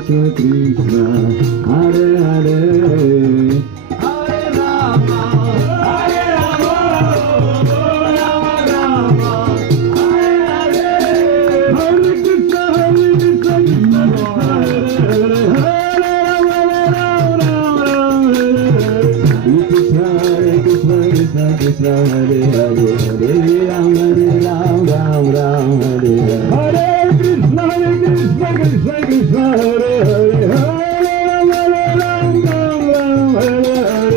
Krishna, Krishna, Hare Hare, Hare Rama, Hare Rama, Rama Rama, Hare Hare, Hare Krishna, Krishna, Hare Hare, Hare Rama, Rama Krishna, Krishna, Krishna, Krishna, Hare Hare, Hare Rama, Ram, Ram, Hare Hare. Krishna, Krishna, Krishna, Hare Hare, Hare